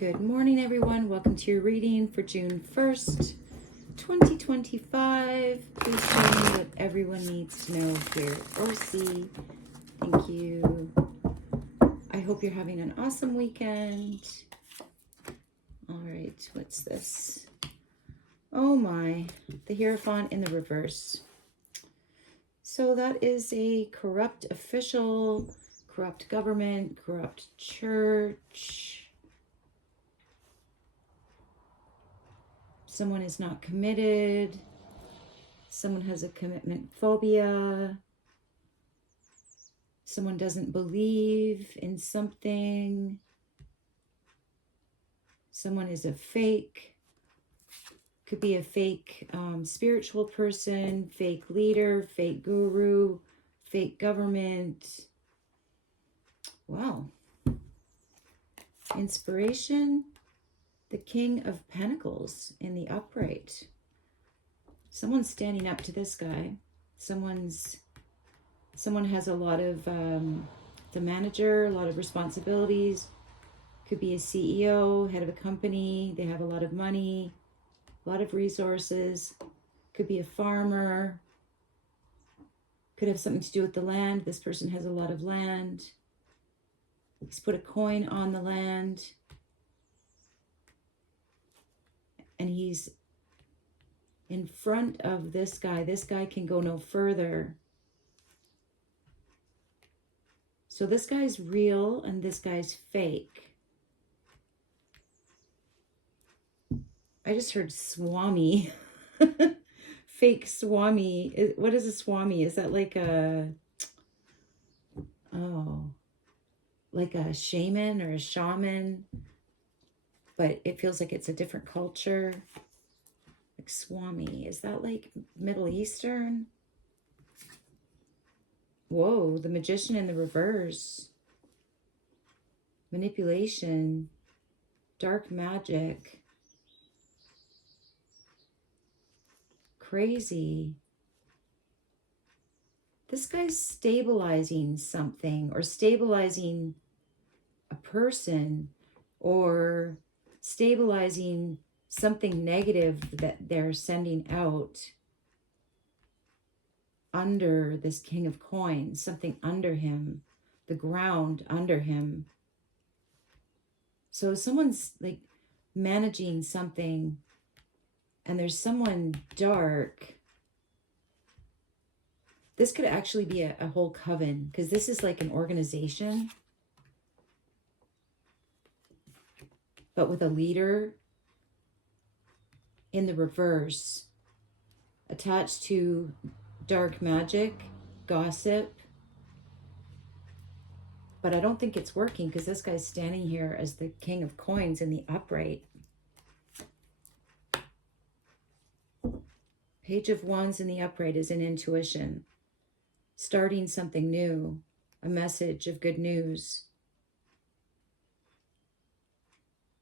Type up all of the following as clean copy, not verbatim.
Good morning, everyone. Welcome to your reading for June 1st, 2025. Please tell me what everyone needs to know, hear, or see. Thank you. I hope you're having an awesome weekend. All right, what's this? Oh my, the Hierophant in the reverse. So that is a corrupt official, corrupt government, corrupt church. Someone is not committed. Someone has a commitment phobia. Someone doesn't believe in something. Someone is a fake. Could be a fake spiritual person, fake leader, fake guru, fake government. Wow. Inspiration. The King of Pentacles in the upright. Someone's standing up to this guy. Someone has a lot of, the manager, a lot of responsibilities. Could be a CEO, head of a company. They have a lot of money, a lot of resources. Could be a farmer. Could have something to do with the land. This person has a lot of land. He's put a coin on the land. And he's in front of this guy. This guy can go no further. So this guy's real and this guy's fake. I just heard Swami. Fake Swami. What is a Swami? Is that like a shaman or a shaman? But it feels like it's a different culture. Like Swami. Is that like Middle Eastern? Whoa, the Magician in the reverse. Manipulation. Dark magic. Crazy. This guy's stabilizing something or stabilizing a person or stabilizing something negative that they're sending out under this King of Coins, something under him, the ground under him. So someone's like managing something and there's someone dark. This could actually be a whole coven because this is like an organization, but with a leader in the reverse, attached to dark magic, gossip. But I don't think it's working because this guy's standing here as the King of Coins in the upright. Page of Wands in the upright is an intuition. Starting something new, a message of good news.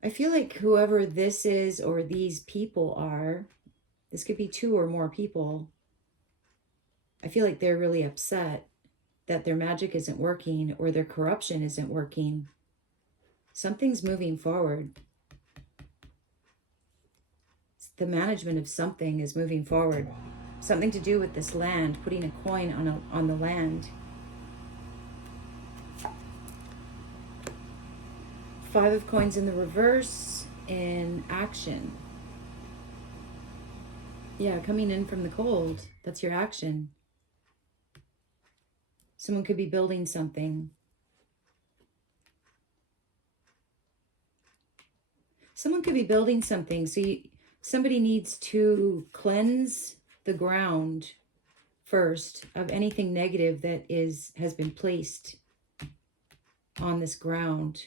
I feel like whoever this is or these people are, this could be two or more people. I feel like they're really upset that their magic isn't working or their corruption isn't working. Something's moving forward. The management of something is moving forward. Something to do with this land, putting a coin on the land. Five of Coins in the reverse in action. Yeah, coming in from the cold. That's your action. Someone could be building something. Someone could be building something. So somebody needs to cleanse the ground first of anything negative that has been placed on this ground.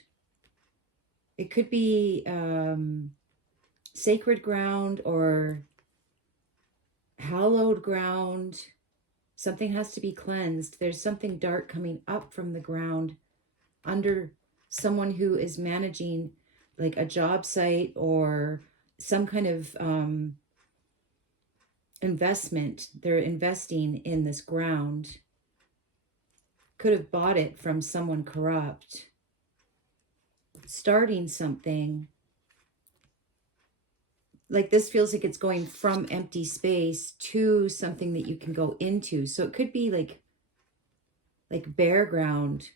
It could be sacred ground or hallowed ground. Something has to be cleansed. There's something dark coming up from the ground under someone who is managing like a job site or some kind of investment. They're investing in this ground. Could have bought it from someone corrupt. Starting something like this feels like it's going from empty space to something that you can go into. So it could be like bare ground,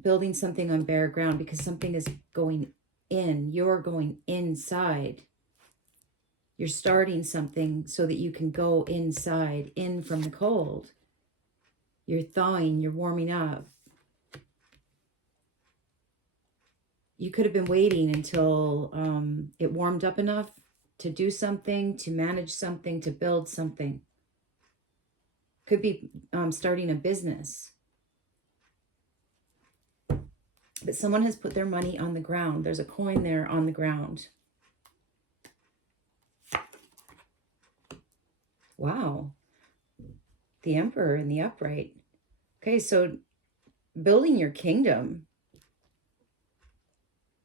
building something on bare ground, because something is going in. You're going inside. You're starting something so that you can go inside, in from the cold. You're thawing, you're warming up. You could have been waiting until it warmed up enough to do something, to manage something, to build something. Could be starting a business. But someone has put their money on the ground. There's a coin there on the ground. Wow. The Emperor in the upright. Okay, so building your kingdom.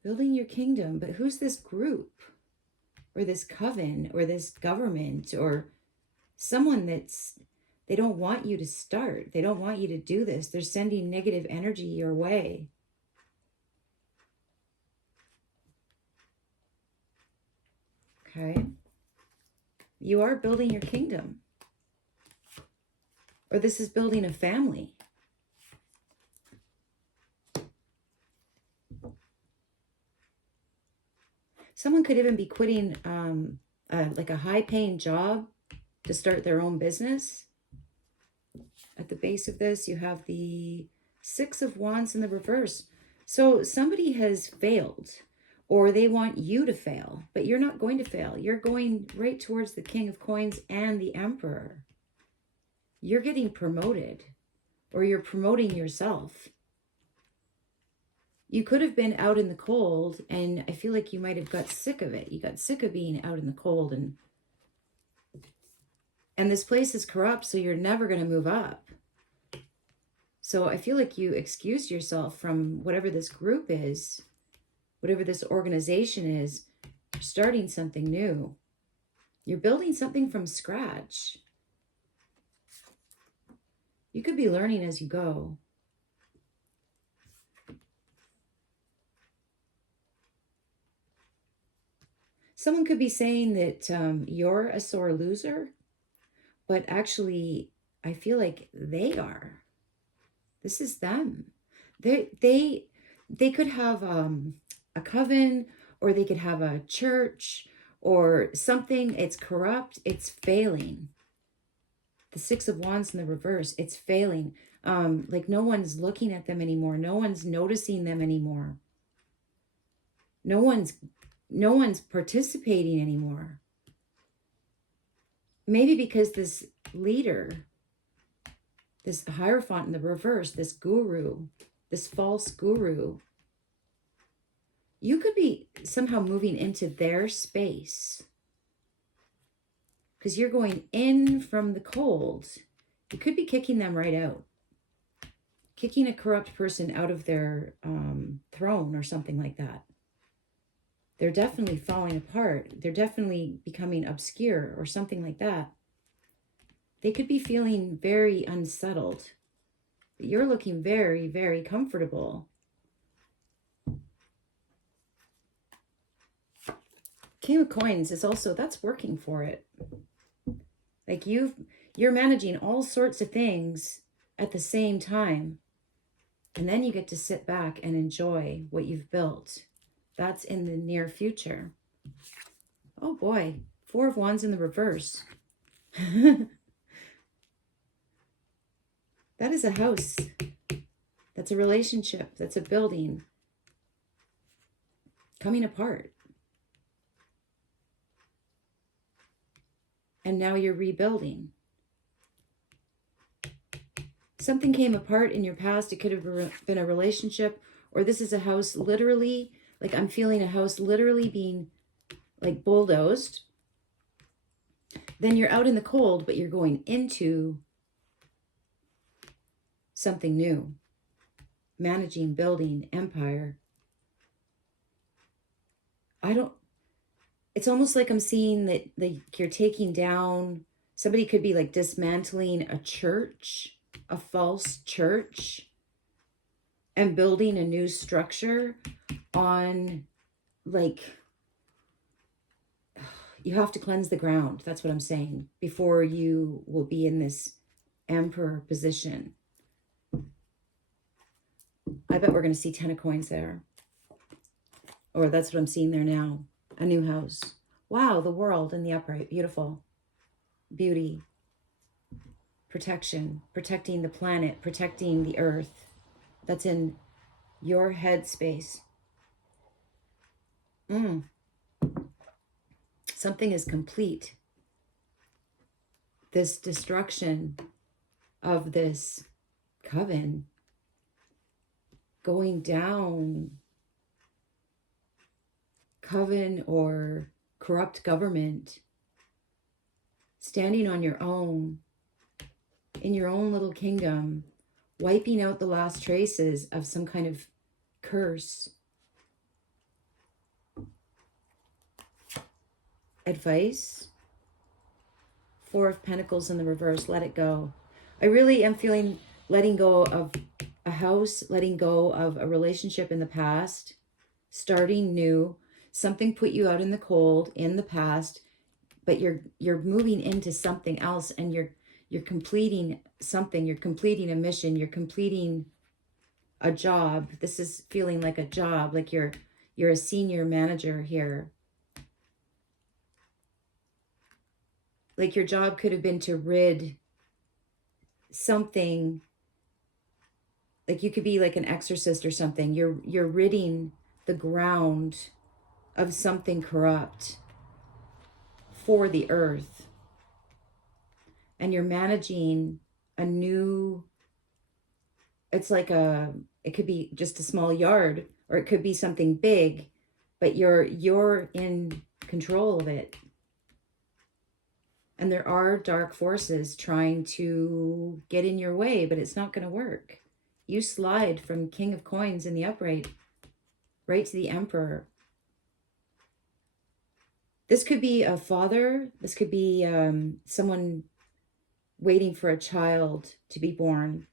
Building your kingdom. But who's this group? Or this coven? Or this government? Or someone that's... They don't want you to start. They don't want you to do this. They're sending negative energy your way. Okay. You are building your kingdom. Or this is building a family. Someone could even be quitting like a high-paying job to start their own business. At the base of this, you have the Six of Wands in the reverse. So somebody has failed, or they want you to fail, but you're not going to fail. You're going right towards the King of Coins and the Emperor. You're getting promoted, or you're promoting yourself. You could have been out in the cold, and I feel like you might have got sick of it. You got sick of being out in the cold, and this place is corrupt, so you're never going to move up. So I feel like you excused yourself from whatever this group is, whatever this organization is. You're starting something new. You're building something from scratch. You could be learning as you go. Someone could be saying that you're a sore loser, but actually I feel like they are. This is them. They could have a coven, or they could have a church or something. It's corrupt. It's failing. The Six of Wands in the reverse. It's failing. Like no one's looking at them anymore. No one's noticing them anymore. No one's participating anymore. Maybe because this leader, this Hierophant in the reverse, this guru, this false guru, you could be somehow moving into their space because you're going in from the cold. You could be kicking them right out, kicking a corrupt person out of their throne or something like that. They're definitely falling apart. They're definitely becoming obscure or something like that. They could be feeling very unsettled. You're looking very, very comfortable. King of Coins is also, that's working for it. Like you're managing all sorts of things at the same time. And then you get to sit back and enjoy what you've built. That's in the near future. Oh boy, Four of Wands in the reverse. That is a house. That's a relationship. That's a building coming apart. And now you're rebuilding. Something came apart in your past. It could have been a relationship, or this is a house literally, like I'm feeling a house literally being like bulldozed. Then you're out in the cold, but you're going into something new. Managing, building, empire. It's almost like I'm seeing that like you're taking down, somebody could be like dismantling a church, a false church, and building a new structure on like, You have to cleanse the ground. That's what I'm saying. Before you will be in this emperor position. I bet we're going to see 10 of coins there. Or that's what I'm seeing there now. A new house. Wow, the world in the upright. Beautiful. Beauty. Protection. Protecting the planet. Protecting the earth. That's in your head space. Something is complete. This destruction of this coven going down, coven or corrupt government, standing on your own, in your own little kingdom, wiping out the last traces of some kind of curse. Advice. 4 of Pentacles in the reverse. Let it go. I really am feeling letting go of a house, letting go of a relationship in the past, starting new. Something put you out in the cold in the past, but you're moving into something else, and you're completing something. You're completing a mission. You're completing a job. This is feeling like a job, like you're a senior manager here. Like your job could have been to rid something, like you could be like an exorcist or something. You're ridding the ground of something corrupt for the earth. And you're managing a new, it's like it could be just a small yard, or it could be something big, but you're in control of it. And there are dark forces trying to get in your way, but it's not going to work. You slide from King of Coins in the upright right to the Emperor. This could be a father. This could be someone waiting for a child to be born.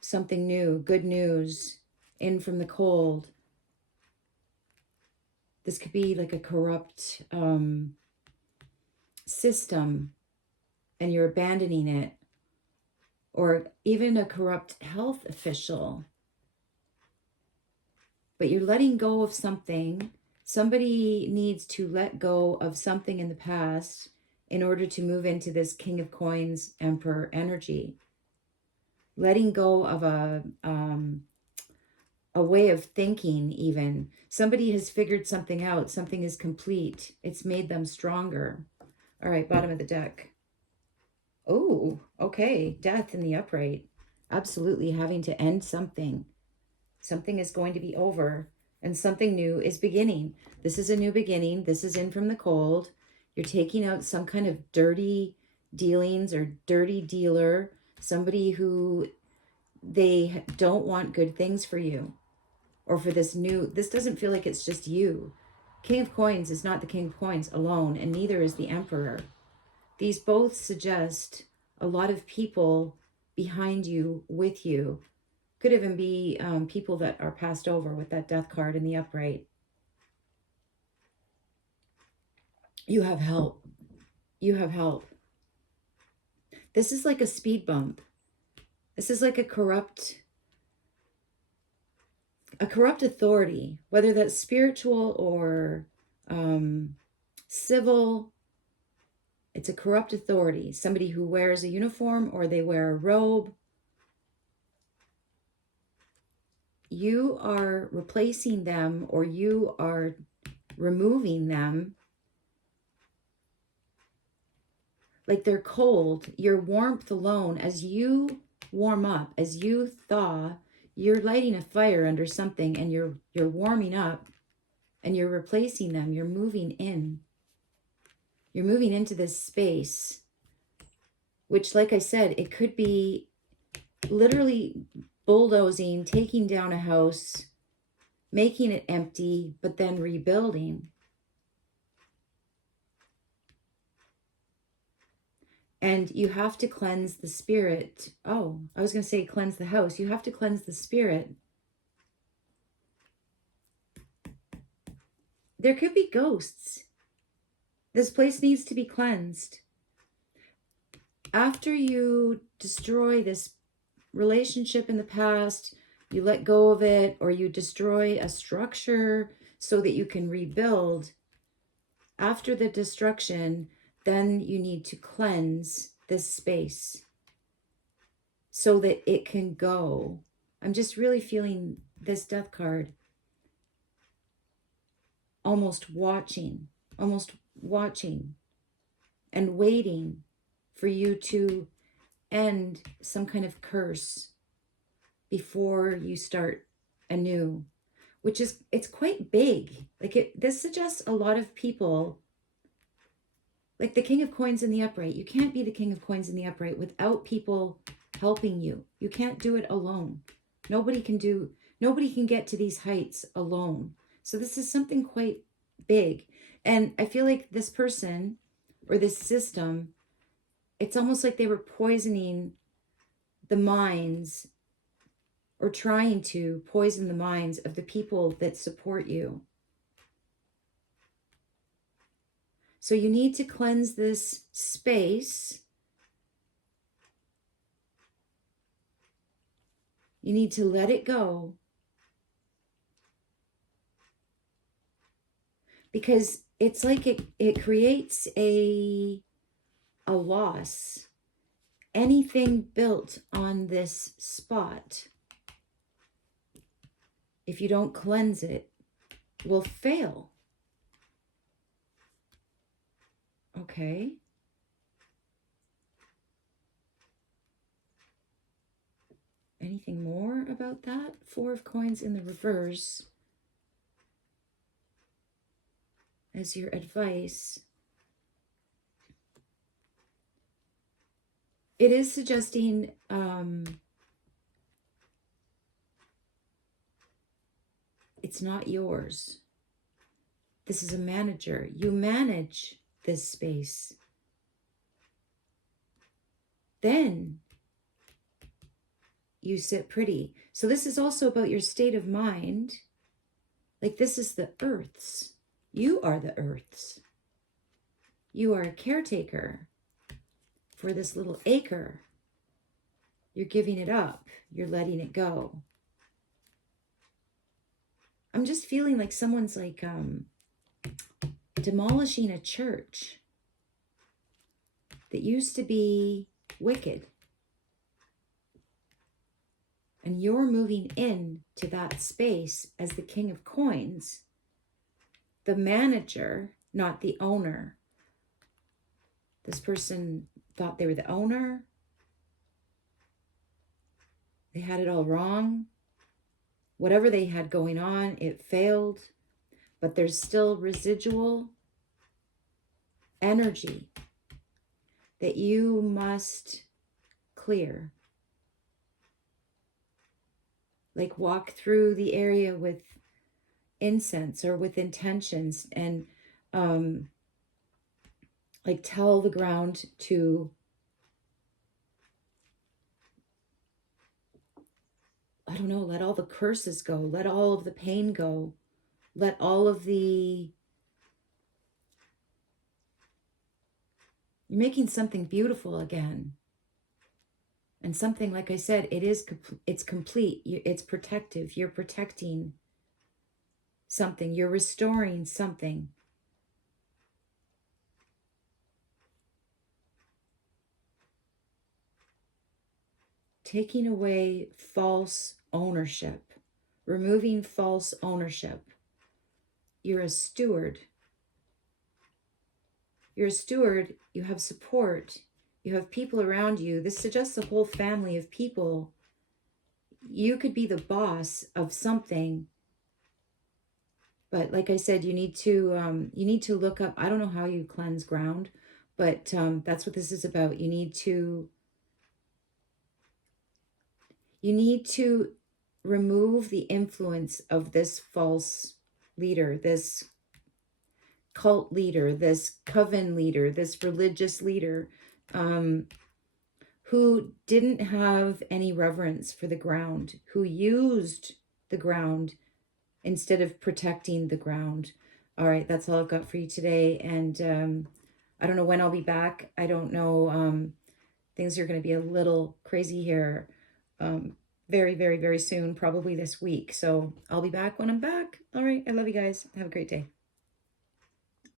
Something new, good news, in from the cold. This could be like a corrupt system, and you're abandoning it. Or even a corrupt health official. But you're letting go of something. Somebody needs to let go of something in the past in order to move into this King of Coins Emperor energy. Letting go of a way of thinking even. Somebody has figured something out. Something is complete. It's made them stronger. All right, bottom of the deck. Oh, okay. Death in the upright. Absolutely having to end something. Something is going to be over and something new is beginning. This is a new beginning. This is in from the cold. You're taking out some kind of dirty dealings or dirty dealer. Somebody who they don't want good things for you. Or for this new, this doesn't feel like it's just you. King of Coins is not the King of Coins alone, and neither is the Emperor. These both suggest a lot of people behind you, with you. Could even be people that are passed over with that death card in the upright. You have help. You have help. This is like a speed bump. This is like a corrupt authority, whether that's spiritual or civil. It's a corrupt authority. Somebody who wears a uniform or they wear a robe. You are replacing them, or you are removing them. Like they're cold. Your warmth alone, as you warm up, as you thaw, you're lighting a fire under something, and you're warming up, and you're replacing them. You're moving in. You're moving into this space, which, like I said, it could be literally bulldozing, taking down a house, making it empty, but then rebuilding. And you have to cleanse the spirit. Oh, I was going to say cleanse the house. You have to cleanse the spirit. there could be ghosts. This place needs to be cleansed. After you destroy this relationship in the past, you let go of it, or you destroy a structure so that you can rebuild. After the destruction, then you need to cleanse this space so that it can go. I'm just really feeling this death card almost watching and waiting for you to end some kind of curse before you start anew, which is, it's quite big. Like this suggests a lot of people, like the King of Coins in the upright. You can't be the King of Coins in the upright without people helping you. You can't do it alone. Nobody can get to these heights alone. So this is something quite big. And I feel like this person or this system, it's almost like they were poisoning the minds, or trying to poison the minds of the people that support you. So you need to cleanse this space. You need to let it go. Because it's like it creates a loss. Anything built on this spot, if you don't cleanse it, will fail. Okay. Anything more about that? Four of Coins in the reverse as your advice. It is suggesting it's not yours. This is a manager. You manage this space. Then you sit pretty. So this is also about your state of mind. Like this is the earth's. You are the earth's. You are a caretaker for this little acre. You're giving it up. You're letting it go. I'm just feeling like someone's like demolishing a church that used to be wicked. And you're moving in to that space as the King of Coins, the manager, not the owner. This person thought they were the owner. They had it all wrong. Whatever they had going on, it failed. But there's still residual energy that you must clear. Like walk through the area with incense or with intentions, and like tell the ground to, I don't know, let all the curses go, let all of the pain go, let all of the, you're making something beautiful again. And something, like I said, it's complete. It's protective. You're protecting something. You're restoring something. Taking away false ownership. Removing false ownership. You're a steward. You're a steward. You have support. You have people around you. This suggests a whole family of people. You could be the boss of something. But like I said, you need to look up. I don't know how you cleanse ground, but that's what this is about. You need to remove the influence of this false leader, this cult leader, this coven leader, this religious leader, who didn't have any reverence for the ground, who used the ground instead of protecting the ground, All right, that's all I've got for you today. And I don't know when I'll be back. I don't know. Things are going to be a little crazy here very, very, very soon, probably this week. So I'll be back when I'm back. All right. I love you guys. Have a great day.